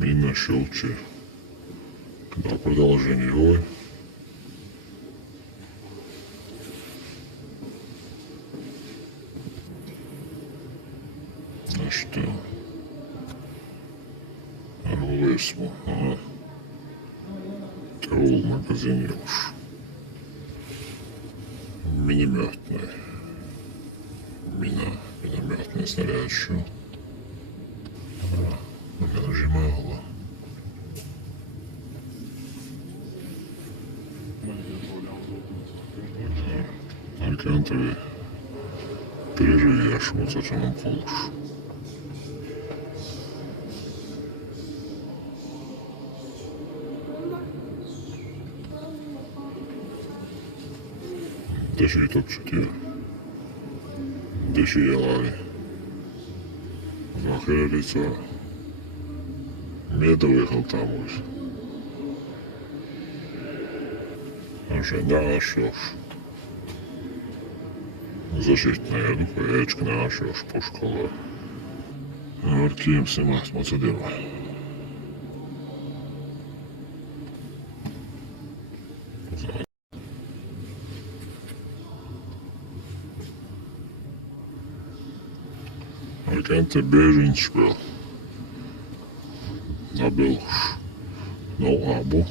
Мина Щелчи. Когда продолжение его. А что? Рулесму. Ага. Теол в магазине уж. Минометный. Минометный снаряд еще. Не нажимала. Алькантовый переживешь, вот зачем он полуш. Деши тут чути. Деши ялали. Захер лица. Медовый халтамусь. Ожидал шош. Защитная духа, яичко наша по школе. Аркием сама смотрела. Арканте беженч был. Набил no abu.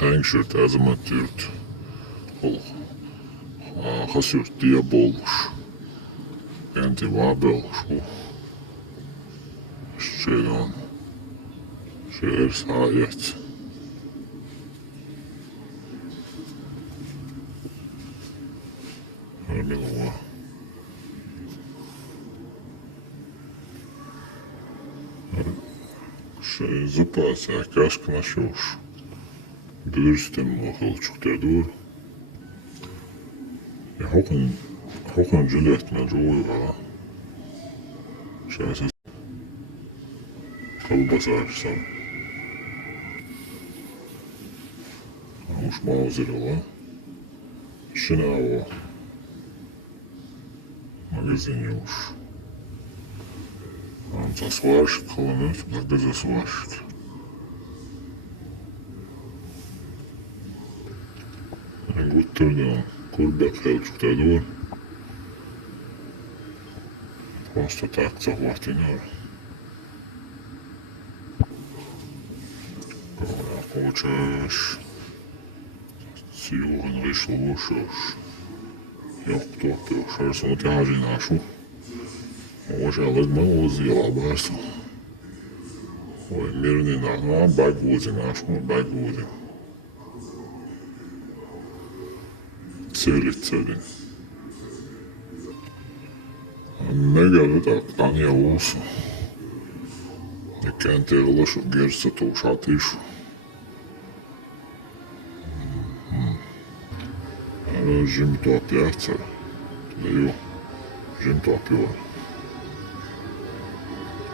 Hängshört azamatürt. Hasjurt diabolus. Enti vabelus. Şeyden. Şehir sayet. Armilova. Şey zıplarsa kask naşoş. Dürüstem çok dur. Ya hokun cület me joyla. Şahsen kalbasarsam. Hoş mağazirala. Şinavo. Magazin yoş. Засварщик, холодность, засварщик. Götürdüm. Kurbet felçukta dur. Просто так захватываю. Когда получаешь силу, вышел ушешь. Я кто-то шерсть вот я же нашу. Уже легмо узила бросил. Ой, мирный наш, багузи наш, багузи. Цели. Ne geldi de Daniel olsun. Kent yığılışı gerisi tuğuş ateş. Jim top yapsa. Diyor. Jim top yok.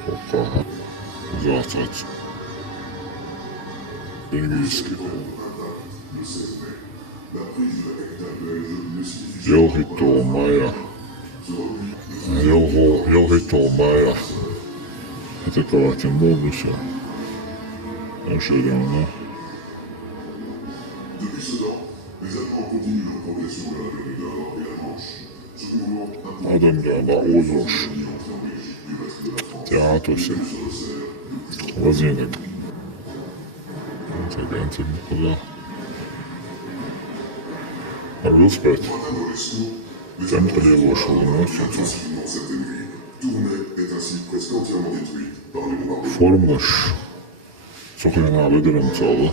Koka. Zaten. İngilizce. Yıl hitti olmaya. Yıl hitti olmaya. Это кроватин бонуса. Ошибенно. Adamlarla uzun. Tiyatrosu. Vaziyette. Tabii bu kadar. Respect. Ten ponieważ Formlaş. Çok önemli durumsalı.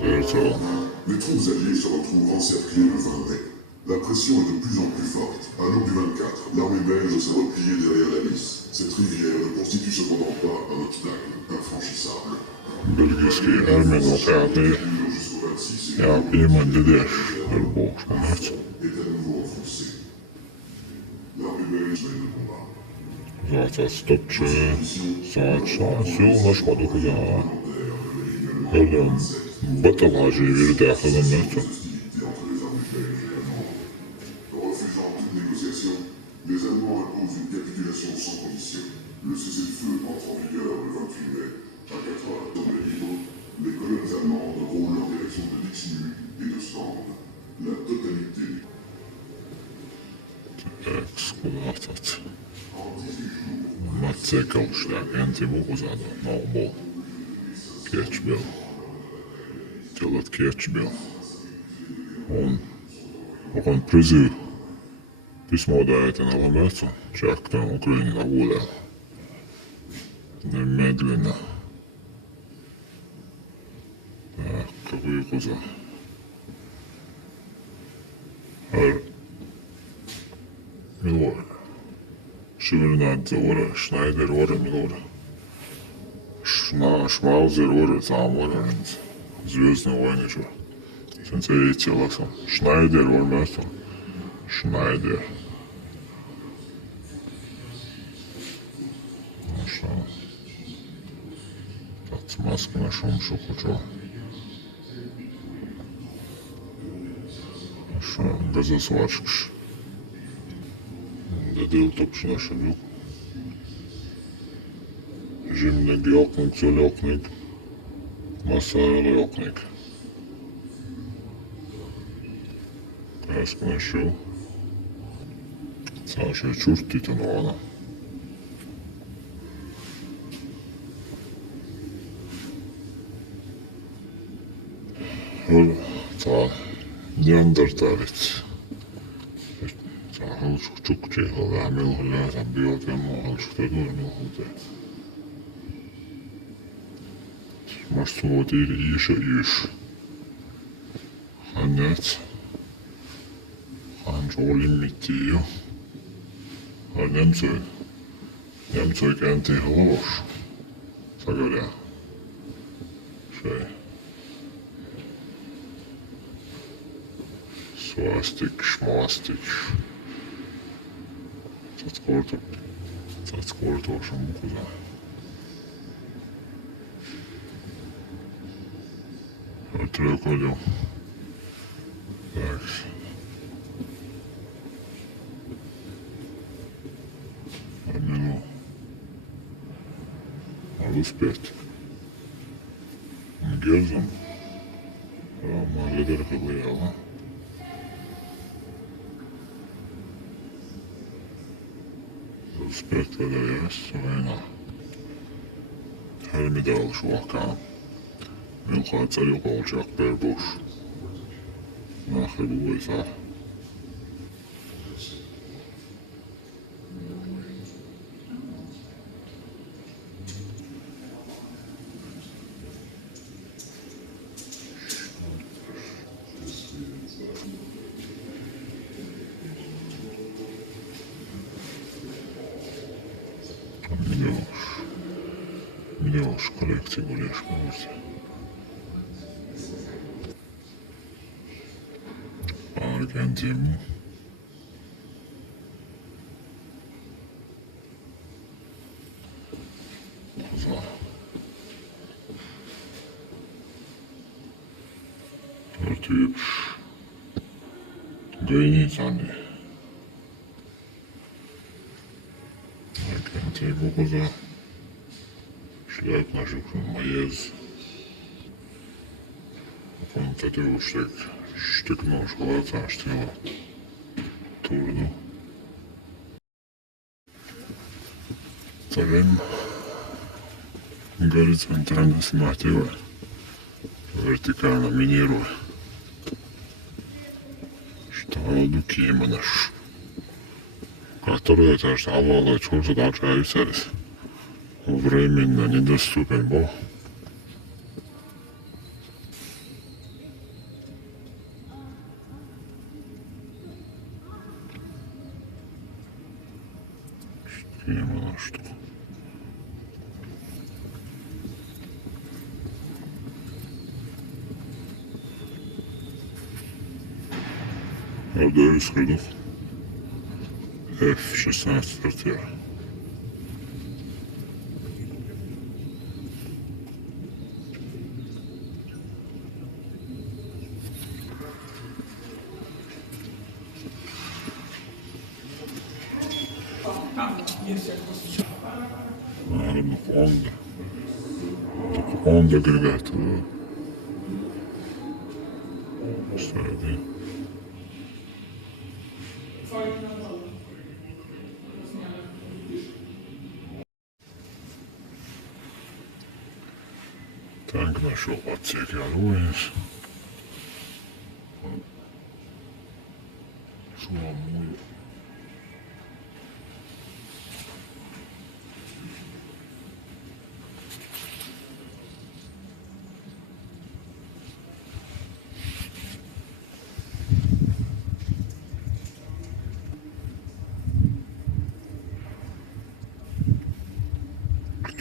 Dertal. Les troupes alliées se retrouvent encerclées le 20 mai. La pression est de plus en plus forte. À l'aube du 24, l'armée belge s'est repliée derrière la Lys. Cette rivière ne constitue cependant pas un obstacle infranchissable. Bölgesi Ermeni operdi. Ya Yemen dedi. Boğuşmalar. Zaten stopçu. Saat yollaşmadı kulağa. Öyle batalajı bir de akılımda. Allemands imposent une capitulation sans condition. Le cessez-le-feu entre en vigueur le 28 mai à 4 heures. Dans le libre, les colonnes allemandes roulent en direction de Dixmude et de Stand. La totalité Ekskuvatat. Matseikausták enti mukuzaada normal. Kiečbel. Tilat kiečbel. On pryzyv письмо до этого места, человек там в Украине на воле. Немедленно. Так, какой коза. Милор. Шевельнадзе ора, Шнайдер ора, Милор. Шмаузер ора, там ора, Звездные войны, что. Сенсей ласом. Шнайдер ора, место. Шнайдер. Ну что? Так, маска на шум, что хочу. Что, газосварщик. Дедил топчу на шабюк. Жимник, йокник, зольокник. Масарел йокник. Маска на шум. Саша чурти тонована. Tā neandertālis. Tā halšuk čukči, halvää milhoja, tā biot ja muu halšuk tā tuon milhoja. Mast vuotiin iisä iis. Hänet. Hän roolin mitti jo. Hän nämsoi kääntiin halos. Sakaria. Se. Svastik, šmastik. Tad kortošam mukuza. Trökolju. Tak. Amino. Ali uspjeti. Gezam. Mali drhali, jel? Uspjeti da jest, vajna. Her mi dal švaka. Milhaat joka olacak berboş. Nahri bu vaysa. Miloš kolekciju budeš možda. Argentim. Koza. Örtüyüp. Gayni tane. Argentim bu koza. Шляп наших маез. Он тату штыкнул школата, штила. Турну. Тарем. Горизонтально сматива. Вертикально минируя. Что дуки иманаш. Который это авала чурса дача айсарис. Временно недоступен был. Именно что. Отдаю сходов. F-16 стартер. Naravno, onda. Onda agregator. Sredi. Tank naš odsjek, ja uvijek. Šuva moja.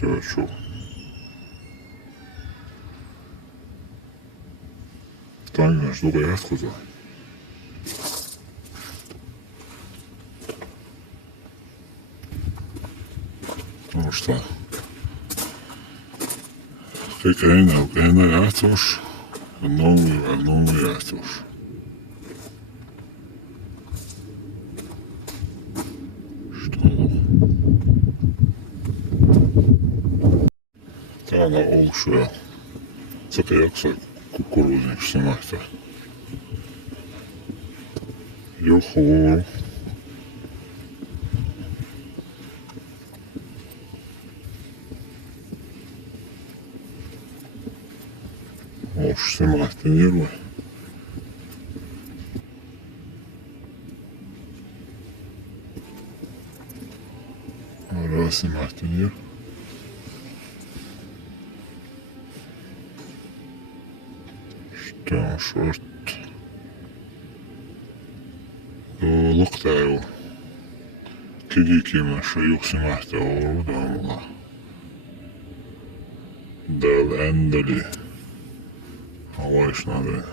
Хорошо. Так, знаешь, долго я сказал. Потому что какая растешь, новый растешь. Что? Та на олшуя. Це як це кукурузник, що нахто. Йохо. Ох, снимать нервы. Раз снимать нервы. Что, шорт. Локтаю. Кидики шаюк снимать, орудамла. Дал эндали. Алайш надо.